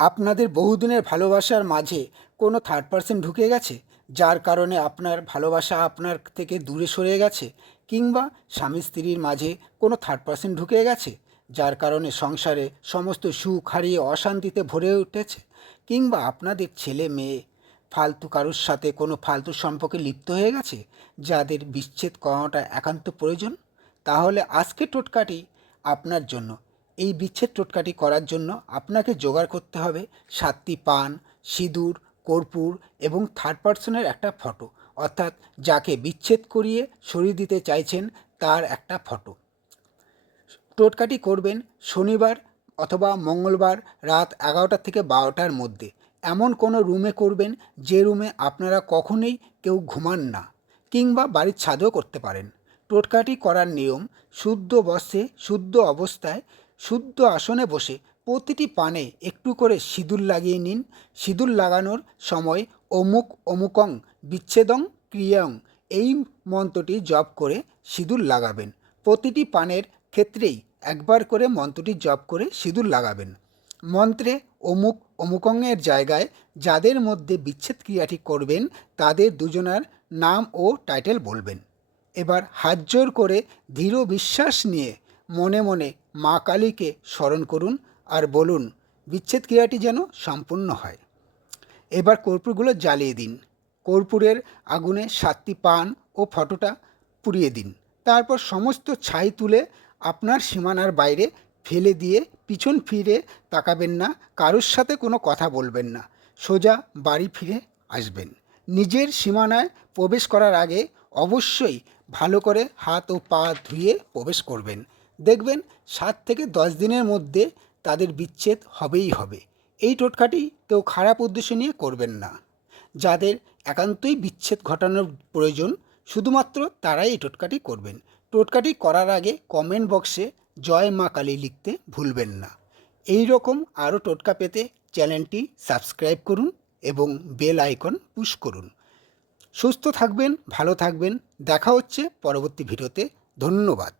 আপনাদের বহুদিনের ভালোবাসার মাঝে কোনো থার্ড পার্সন ঢুকে গেছে? যার কারণে আপনার ভালোবাসা আপনার থেকে দূরে সরে গেছে? কিংবা স্বামী স্ত্রীর মাঝে কোনো থার্ড পার্সন ঢুকে গেছে? যার কারণে সংসারে সমস্ত সুখ হারিয়ে অশান্তিতে ভরে উঠেছে? কিংবা আপনাদের ছেলে মেয়ে ফালতু কারোর সাথে কোনো ফালতু সম্পর্কে লিপ্ত হয়ে গেছে? যাদের বিচ্ছেদ করানোটা একান্ত প্রয়োজন? তাহলে আজকে টোটকাটি আপনার জন্য। এই বিচ্ছেদ টোটকাটি করার জন্য আপনাকে জোগাড় করতে হবে সাতটি পান, সিঁদুর, কর্পূর এবং থার্ড পার্সনের একটা ফটো অর্থাৎ যাকে বিচ্ছেদ করিয়ে সরিয়ে দিতে চাইছেন তার একটা ফটো টোটকাটি করবেন শনিবার অথবা মঙ্গলবার রাত এগারোটা থেকে বারোটার মধ্যে। এমন কোনো রুমে করবেন যে রুমে আপনারা কখনোই কেউ ঘুমান না কিংবা বাড়ির ছাদেও করতে পারেন। টোটকাটি করার নিয়ম, শুদ্ধ বস্ত্রে শুদ্ধ অবস্থায় শুদ্ধ আসনে বসে প্রতিটি পানে একটু করে সিঁদুর লাগিয়ে নিন। সিঁদুর লাগানোর সময় অমুক অমুকং বিচ্ছেদং ক্রিয়ং এই মন্ত্রটি জপ করে সিঁদুর লাগাবেন। প্রতিটি পানের ক্ষেত্রেই একবার করে মন্ত্রটি জপ করে সিঁদুর লাগাবেন। মন্ত্রে অমুক অমুকংয়ের জায়গায় যাদের মধ্যে বিচ্ছেদ ক্রিয়াটি করবেন, তাদের দুজনার নাম ও টাইটেল বলবেন। এবার হাত করে দৃঢ় বিশ্বাস নিয়ে মনে মনে মা কালীকে স্মরণ করুন আর বলুন, বিচ্ছেদ ক্রিয়াটি যেন সম্পূর্ণ হয়। এবার কর্পূরগুলো জ্বালিয়ে দিন। কর্পূরের আগুনে সাতটি পান ও ফটোটা পুড়িয়ে দিন। তারপর সমস্ত ছাই তুলে আপনার সীমানার বাইরে ফেলে দিয়ে পিছন ফিরে তাকাবেন না, কারোর সাথে কোনো কথা বলবেন না। সোজা বাড়ি ফিরে আসবেন। নিজের সীমানায় প্রবেশ করার আগে অবশ্যই ভালো করে হাত ও পা ধুয়ে প্রবেশ করবেন। দেখবেন সাত থেকে দশ দিনের মধ্যে তাদের বিচ্ছেদ হবেই হবে। এই টোটকাটি কেউ খারাপ উদ্দেশ্য নিয়ে করবেন না। যাদের একান্তই বিচ্ছেদ ঘটানোর প্রয়োজন, শুধুমাত্র তারাই এই টোটকাটি করবেন। টোটকাটি করার আগে কমেন্ট বক্সে জয় মা কালী লিখতে ভুলবেন না। এই রকম আরও টোটকা পেতে চ্যানেলটি সাবস্ক্রাইব করুন এবং বেল আইকন পুশ করুন। সুস্থ থাকবেন, ভালো থাকবেন। দেখা হচ্ছে পরবর্তী ভিডিওতে। ধন্যবাদ।